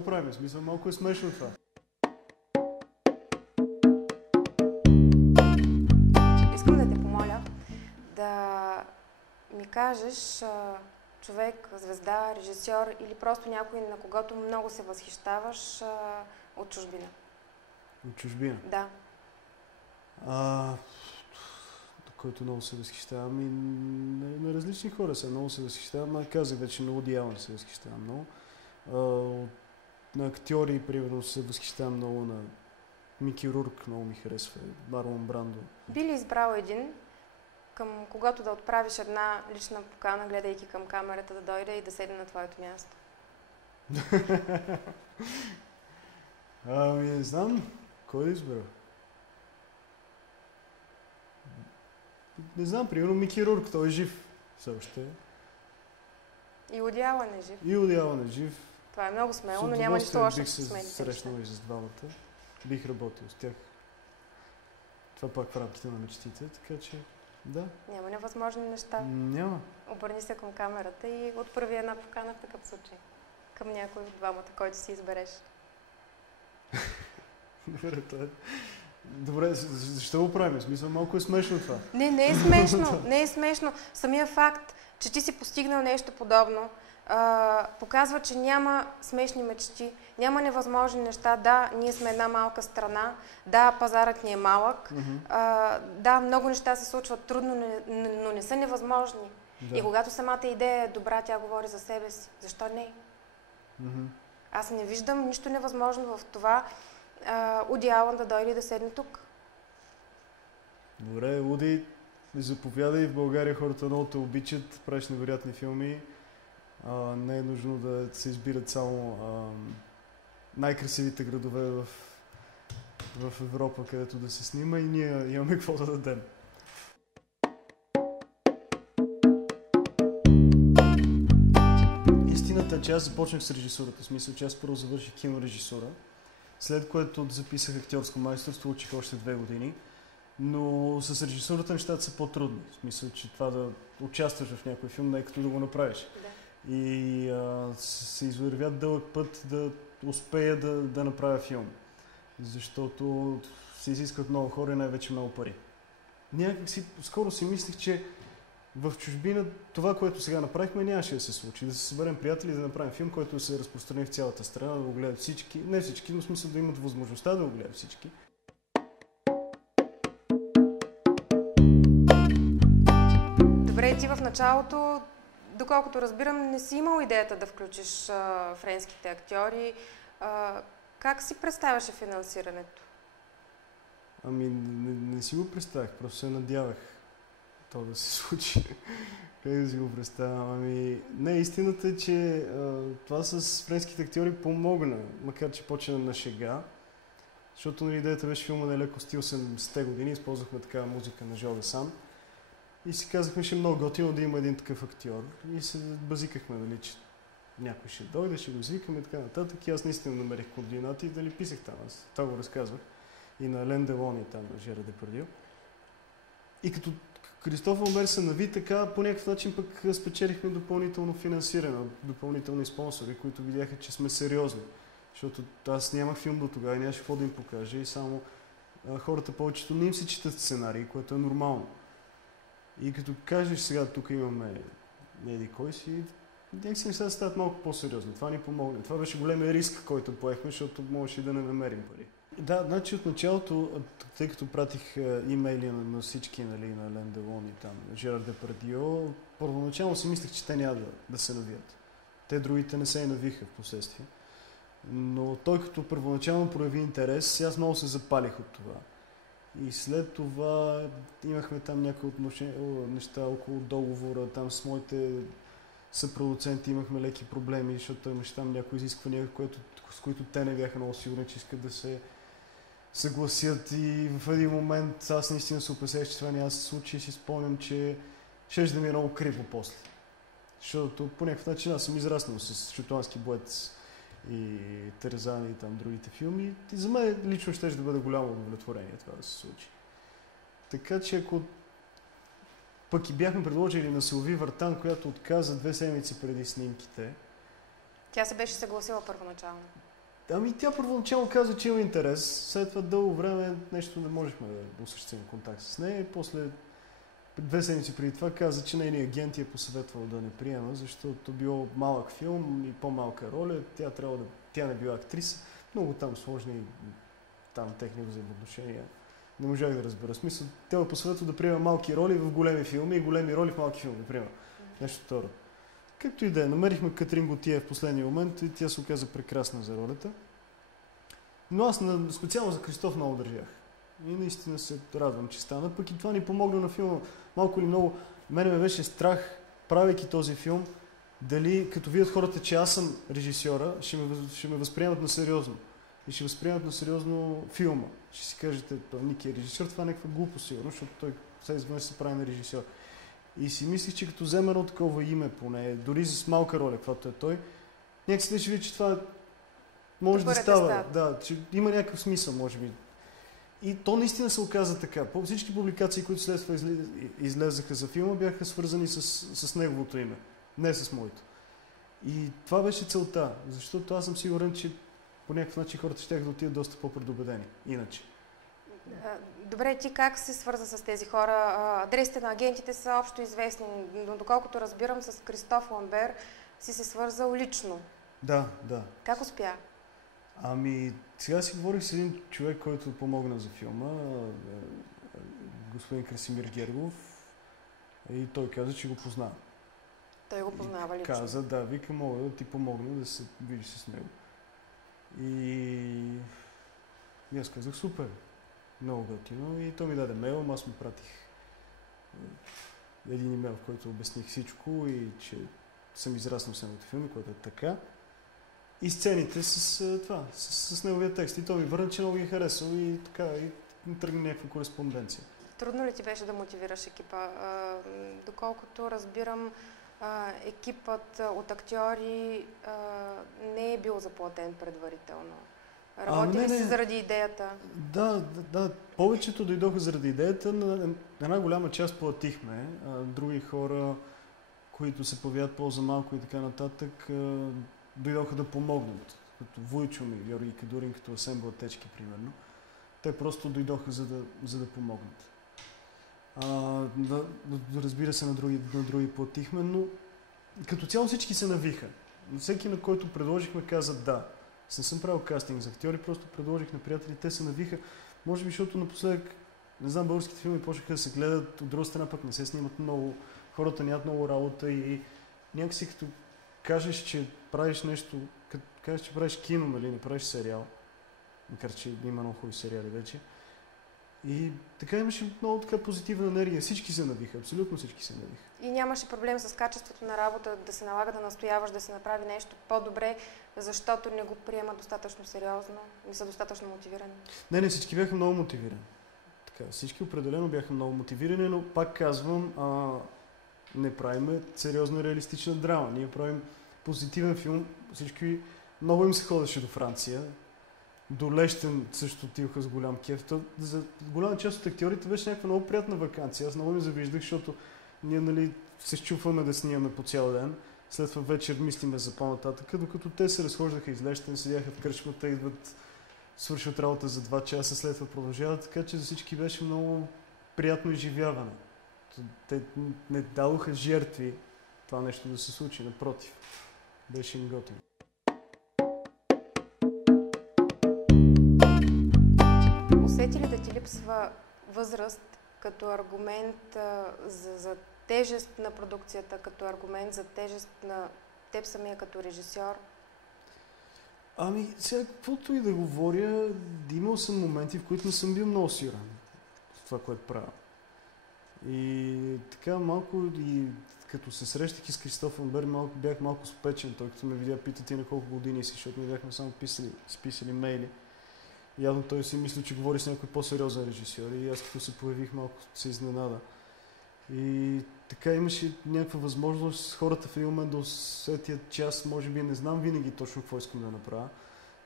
го правим? В смисъл, малко е смешно това. Искам да те помоля да ми кажеш човек, звезда, режисьор или просто някой, на когото много се възхищаваш от чужбина. От чужбина? Да. Който много се възхищавам и на различни хора много се възхищавам. Казах вече, много Woody Allen се възхищавам много. На актьори, примерно, се възхищавам много, на Мики Рурк много ми харесва, Марлон Брандо. Би ли избрал един, към когато да отправиш една лична покана, гледайки към камерата, да дойде и да седне на твоето място? Не знам. Кой да избера? Не знам, примерно Мики Рурк, той е жив все още. И Woody Allen е жив. И Woody Allen е жив. Това е много смело, но няма нищо лошо бих с се срещнал и с двамата. Бих работил с тях. Това пак в рамките на мечтите, така че да. Няма невъзможни неща. Няма. Обърни се към камерата и отправи една покана в такъв случай. Към някой от двамата, който си избереш. Добре, това е. Добре, защо го правим? В смисъл, малко е смешно това. Не е смешно. Не е смешно. Самия факт, че ти си постигнал нещо подобно, показва, че няма смешни мечти, няма невъзможни неща. Да, ние сме една малка страна, да, пазарът ни е малък, да, много неща се случват трудно, но не са невъзможни. Да. И когато самата идея е добра, тя говори за себе си. Защо не? Аз не виждам нищо невъзможно в това Woody Allen да дойде и да седне тук. Добре, Woody, заповядай. В България хората много те обичат, правиш невероятни филми. Не е нужно да се избират само най-красивите градове в Европа, където да се снима, и ние имаме какво да дадем. Истината е, че аз започнах с режисурата. В смисъл, че аз първо завърших кинорежисура, след което записах актьорско майсторство, учих още 2 години. Но с режисурата нещата са по-трудни. В смисъл, че това да участваш в някой филм не е като да го направиш. Да. И се извървя дълъг път да успея да направя филм. Защото се изискват много хора и най-вече много пари. Някак скоро си мислех, че в чужбина това, което сега направихме, нямаше да се случи. Да се съберем приятели, да направим филм, който да се разпространи в цялата страна, да го гледат всички. Не всички, но в смисъл да имат възможността да го гледат всички. Добре, ти в началото, доколкото разбирам, не си имал идеята да включиш френските актьори. Как си представяше финансирането? Не си го представях, просто се надявах то да се случи. Как да си го представям? Не, истината е, че това с френските актьори помогна, макар че почна на шега. Защото идеята беше филма на леко стил 70-те години, използвахме такава музика на Жо Десан. И си казахме, ще е много готино да има един такъв актьор. И се базикахме, нали, че някой ще дойде, ще го извикаме и така нататък. И аз наистина намерих координати и дали писах там. Аз това го разказвах. И на Ален Делон и там на Жера Депардио. И като Кристоф Ламбер се нави, така по някакъв начин пък спечелихме допълнително финансиране, допълнителни спонсори, които видяха, че сме сериозни. Защото аз нямах филм до тогава и нямаше какво да им покажа и само хората повечето не им се четат сценарии, което е нормално. И като кажеш сега, тук имаме еди кой си, някакси нещата стават малко по-сериозни. Това ни помогне. Това беше големия риск, който поехме, защото можеше да не намерим пари. Да, значи от началото, тъй като пратих имейли на всички, нали, на Ален Делон и там, на Жерар Депардио, първоначално си мислех, че те няма да се навият. Те другите не се навиха в последствие. Но той като първоначално прояви интерес, аз много се запалих от това. И след това имахме там някои неща около договора, там с моите съпродуценти имахме леки проблеми, защото имаше там някои изисквания, с които те не бяха много сигурни, че искат да се съгласят. И в един момент аз наистина се опасях, че това няма да се случи и си спомням, че ще да ми е много криво после. Защото по някакъв начин аз съм израснал с Шотландски боец и Терезан и там другите филми. И за мен лично ще да бъде голямо удовлетворение това да се случи. Така че ако пък и бяхме предложили на Силви Вартан, която отказа 2 седмици преди снимките. Тя се беше съгласила първоначално. Ами тя първоначално каза, че има интерес. След това дълго време нещо не можехме да осъществим контакт с нея. И после 2 седмици преди това каза, че нейният агент е посъветвал да не приема, защото било малък филм и по-малка роля. Тя не била актриса. Много там сложни там техни взаимоотношения. Не можах да разбера. Смисъл, тя ме посъветва да приема малки роли в големи филми и големи роли в малки филми, например. Нещо второ. Както и да е, намерихме Катрин Готие в последния момент и тя се оказа прекрасна за ролята. Но аз специално за Кристоф много държах. И наистина се радвам, че стана. Пък и това ни помогна на филма. Малко или много. Мене ме беше страх, правейки този филм, дали като видят хората, че аз съм режисьора, ще ме възприемат на сериозно. И ще възприемат на сериозно филма. Ще си кажете, Ники е режисьор, това е някаква глупост сигурно, защото той сега изведнъж се прави на режисьор. И си мислих, че като взема едно такова име поне, дори с малка роля, каквато е той, някакси ще види, че това може да става. Да, че има някакъв смисъл, може би. И то наистина се оказа така. Всички публикации, които след това излезаха за филма, бяха свързани с неговото име, не с моето. И това беше целта, защото аз съм сигурен, че по някакъв начин хората ще да отидат доста по-предубедени. Иначе. Добре, ти как се свърза с тези хора? Адресите на агентите са общо известни, но доколкото разбирам, с Кристоф Ламбер си се свързал лично. Да. Как успя? Ами, сега си говорих с един човек, който помогна за филма, господин Красимир Гергов, и той каза, че го познава. Той го познава лично? Каза, да, вика, мога да ти помогна да се видиш с него. И аз казах, супер, много готино. И той ми даде мейл, аз му пратих един имейл, в който обясних всичко и че съм израснал с неговите филми, което е така. И сцените с неговия текст. И той ми върна, че много ги е харесал и така, и тръгна някаква кореспонденция. Трудно ли ти беше да мотивираш екипа? Доколкото разбирам, екипът от актьори не е бил заплатен предварително. Работили си заради идеята? Да. Повечето дойдоха заради идеята. На една голяма част платихме. Други хора, които се появяват по-за малко и така нататък, дойдоха да помогнат. Като Войчо ми, Георги Кадурин, като Асен Блатечки, примерно. Те просто дойдоха за да помогнат. Разбира се, на други платихме, но като цяло всички се навиха. Всеки, на който предложихме, каза да. Аз не съм правил кастинг за актьори, просто предложих на приятели, те се навиха. Може би, защото напоследък, не знам, българските филми почнаха да се гледат, от друга страна пък не се снимат много, хората нямат много работа и някакси като кажеш, че правиш нещо, като кажеш, че правиш кино, нали, не правиш сериал, макар че има много хубави сериали вече. И така имаше много така позитивна енергия. Всички се навиха, абсолютно всички се навиха. И нямаше проблем с качеството на работа, да се налага да настояваш да се направи нещо по-добре, защото не го приемат достатъчно сериозно, не са достатъчно мотивирани? Не, всички бяха много мотивирани. Така, всички определено бяха много мотивирани, но пак казвам, не правим сериозна реалистична драма. Ние правим позитивен филм. Всички много им се ходеше до Франция. До Лещен също отиваха с голям кеф. За голяма част от актьорите беше някаква много приятна ваканция. Аз много ми завиждах, защото ние, нали, се счупваме да снимаме по цял ден. След това вечер мислиме за по-нататък, докато те се разхождаха из Лещен, седяха в кръчмата, идват, свършват работа за 2 часа, след това продължават, така че за всички беше много приятно изживяване. Те не дадоха жертви това нещо да се случи, напротив. Беше им готино. Усети ли да ти липсва възраст като аргумент за тежест на продукцията, като аргумент за тежест на теб самия като режисьор? Ами, сега, каквото и да говоря, имал съм моменти, в които не съм бил много сигурен в това, което правя. И така малко, и като се срещах и с Кристоф Ламбер, бях малко спечен. Той като ме видя, пита ти на колко години си, защото ми бяхме само списали мейли. Явно той си мисли, че говори с някой по-сериозен режисьор и аз като се появих малко се изненада. И така имаше някаква възможност хората в един момент да усетят, че аз може би не знам винаги точно какво искам да направя.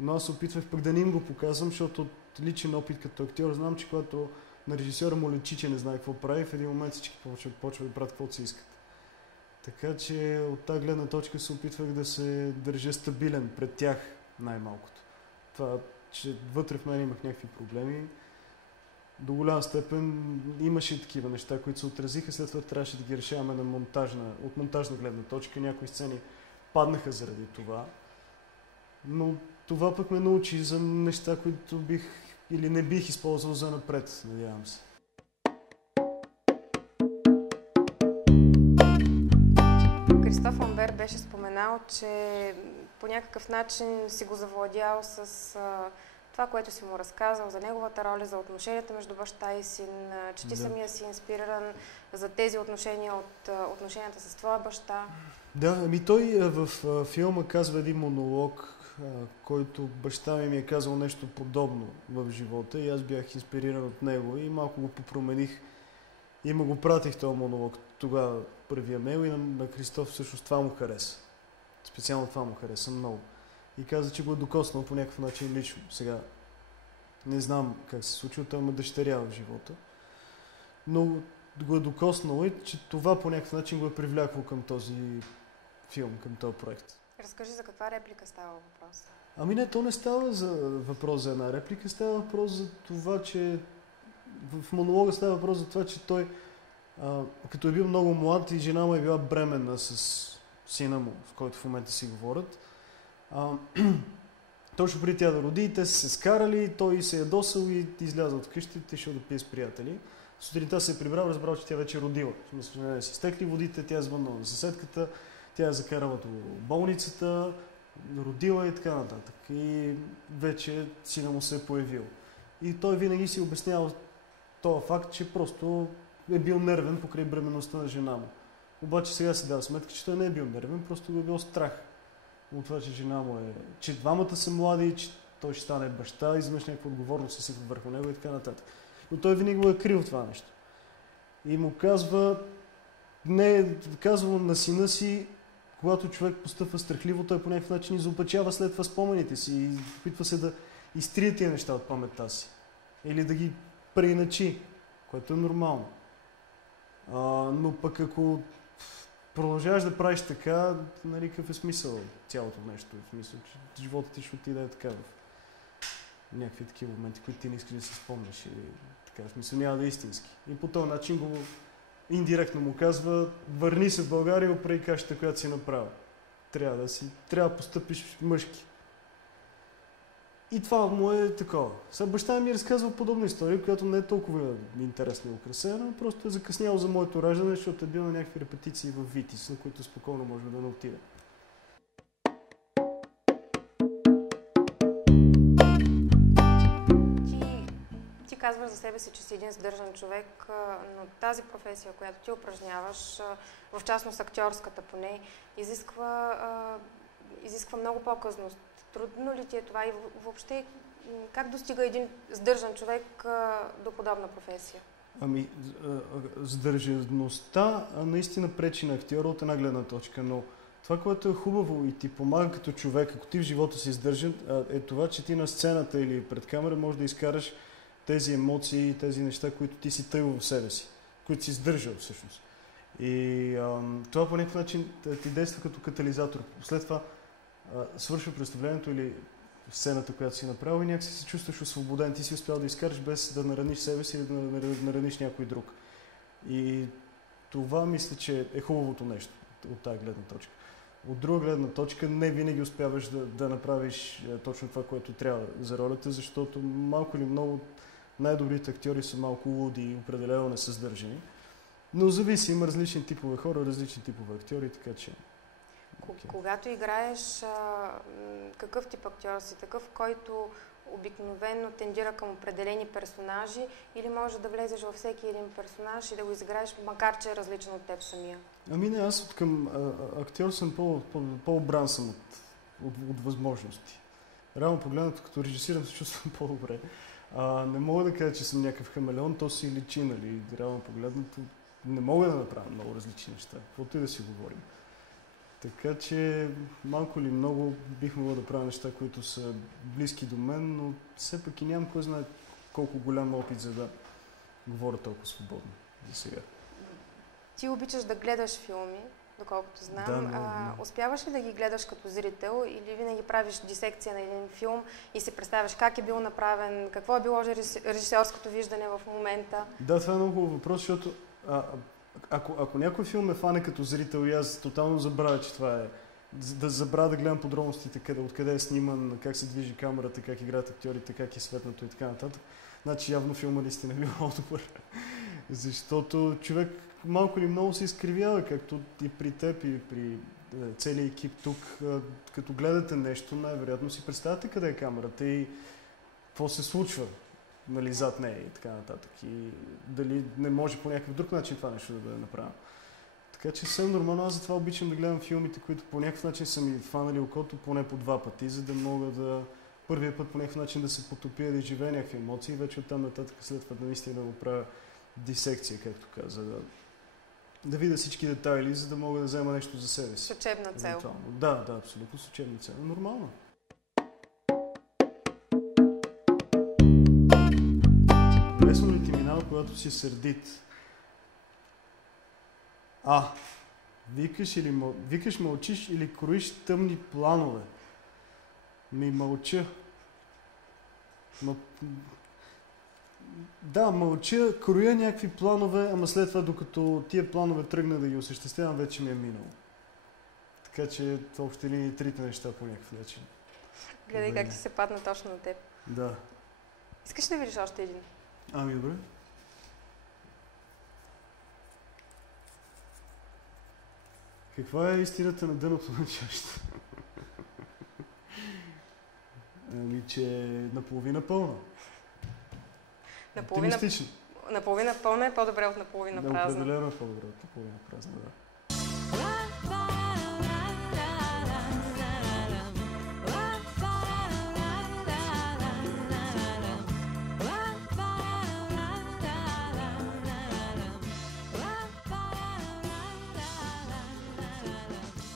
Но аз се опитвах пък да не им го показвам, защото от личен опит като актьор знам, че когато на режисьора му лечи, че не знае какво прави, в един момент всички почват да правят каквото си искат. Така че от тази гледна точка се опитвах да се държа стабилен пред тях най-малкото. това, че вътре в мен имах някакви проблеми. До голяма степен имаше и такива неща, които се отразиха, след това трябваше да ги решаваме от монтажна гледна точка. Някои сцени паднаха заради това. Но това пък ме научи за неща, които бих или не бих използвал за напред, надявам се. Кристоф Ламбер беше споменал, че по някакъв начин си го завладял с това, което си му разказал за неговата роля, за отношенията между баща и син, че ти самия си инспириран за тези отношения от отношенията с твоя баща. Да, той в филма казва един монолог, който баща ми е казал нещо подобно в живота и аз бях инспириран от него и малко го попромених и му го пратих този монолог тогава първия мейл и на Кристоф всъщност това му хареса. Специално това му хареса много. И каза, че го е докоснал по някакъв начин лично. Сега не знам как се случва, той ме дъщеря в живота. Но го е докоснал и че това по някакъв начин го е привлякло към този филм, към този проект. Разкажи за каква реплика става въпрос? Не, то не става въпрос за една реплика, става въпрос за това, че в монолога става въпрос за това, че той като е бил много млад и жена му е била бременна с сина му, с който в момента си говорят. Точно преди тя да роди, те са се скарали, той се ядосал и излязъл от къщи, отишъл да пие с приятели. Сутринта се е прибрал, разбрал, че тя вече е родила. В смисъл, не си изтекли водите, тя е звъннала на съседката, тя е закарала до болницата, родила и така нататък. И вече сина му се е появил. И той винаги си обяснявал този факт, че просто е бил нервен покрай бременността на жена му. Обаче сега си дава сметка, че той не е бил нервен, просто го е бил страх от това, че жена му че двамата са млади, че той ще стане баща, изведнъж някаква отговорност се сипва върху него и така нататък. Но той винаги го е крил това нещо. И му казва на сина си, когато човек постъпва страхливо, той по някакъв начин изопачава след това спомените си и опитва се да изтрие тия неща от паметта си. Или да ги преиначи, което е нормално. Но пък ако продължаваш да правиш така, какъв е смисъл цялото нещо? В смисъл, че животът ти ще отиде така в някакви такива моменти, които ти не искаш да си спомняш. И така, в смисъл няма да е истински. И по този начин го индиректно му казва, върни се в България и оправи кашата, която си направил. Трябва да постъпиш мъжки. И това му е такова. Сега баща ми разказва подобна история, която не е толкова интересна и украсена, просто е закъснял за моето раждане, защото е бил на някакви репетиции в Витис, на които спокойно може да не отида. Ти казваш за себе си, че си един сдържан човек, но тази професия, която ти упражняваш, в частност актьорската поне, изисква много по-късност. Трудно ли ти е това и въобще как достига един сдържан човек до подобна професия? Сдържаността наистина пречи на актьора от една гледна точка, но това, което е хубаво и ти помага като човек, ако ти в живота си издържан, е това, че ти на сцената или пред камера можеш да изкараш тези емоции, тези неща, които ти си тъйвал в себе си, които си издържал всъщност. И това по някакъв начин ти действа като катализатор. След това свършва представлението или сцената, която си направил и някакси се чувстваш освободен. Ти си успял да изкараш без да нараниш себе си или да нараниш някой друг. И това мисля, че е хубавото нещо от тази гледна точка. От друга гледна точка не винаги успяваш да направиш точно това, което трябва за ролята, защото малко или много най-добрите актьори са малко луди и определено не са сдържани. Но зависи, има различни типове хора, различни типове актьори, така че... Когато играеш, какъв тип актьор си? Такъв, който обикновено тендира към определени персонажи или може да влезеш във всеки един персонаж и да го изиграеш, макар че е различен от теб самия? Не, аз към актьор съм по-обран съм от възможности. Реално погледнато, като режисирам, се чувствам по-добре. Не мога да кажа, че съм някакъв хамелеон, то си личи, нали? Реално погледнато не мога да направя много различни неща. Каквото и да си говорим. Така че малко или много бих могъл да правя неща, които са близки до мен, но все пък и нямам кой знае колко голям опит, за да говоря толкова свободно за сега. Ти обичаш да гледаш филми, доколкото знам. Да, но. Успяваш ли да ги гледаш като зрител или винаги правиш дисекция на един филм и си представяш как е бил направен, какво е било режисьорското виждане в момента? Да, това е много хубав въпрос, защото ако някой филм ме фане като зрител и аз тотално забравя, че това е, да забравя да гледам подробностите, откъде е сниман, как се движи камерата, как играят актьорите, как е светнато и така нататък, значи явно филма наистина е бил много добър. Защото човек малко или много се изкривява, както и при теб, и при целият екип тук. Като гледате нещо, най-вероятно си представяте къде е камерата и какво се случва, нали, зад нея и така нататък. И дали не може по някакъв друг начин това нещо да бъде направено. Така че съвсем нормално, аз затова обичам да гледам филмите, които по някакъв начин са ми фанали окото поне по 2 пъти, за да мога да първия път по някакъв начин да се потопия, да изживея някакви емоции и вече оттам нататък след това да наистина да го правя дисекция, както каза, да видя всички детайли, за да мога да взема нещо за себе си. С учебна цел. Да, абсолютно с учебна цел. Нормално. Лесно ли ти минава, когато си сърдит? Викаш, мълчиш или кроиш тъмни планове? Мълча. Да, мълча, кроя някакви планове, ама след това, докато тия планове тръгна да ги осъществявам, вече ми е минало. Така че в общи линии трите неща по някакъв начин. Гледай как ти се падна точно на теб. Да. Искаш да видиш още един? Добре. Каква е истината на дъното на чашата? Че е наполовина пълна. Наполовина пълна е по-добре от наполовина празна. Определено е по-добре от наполовина празна, да.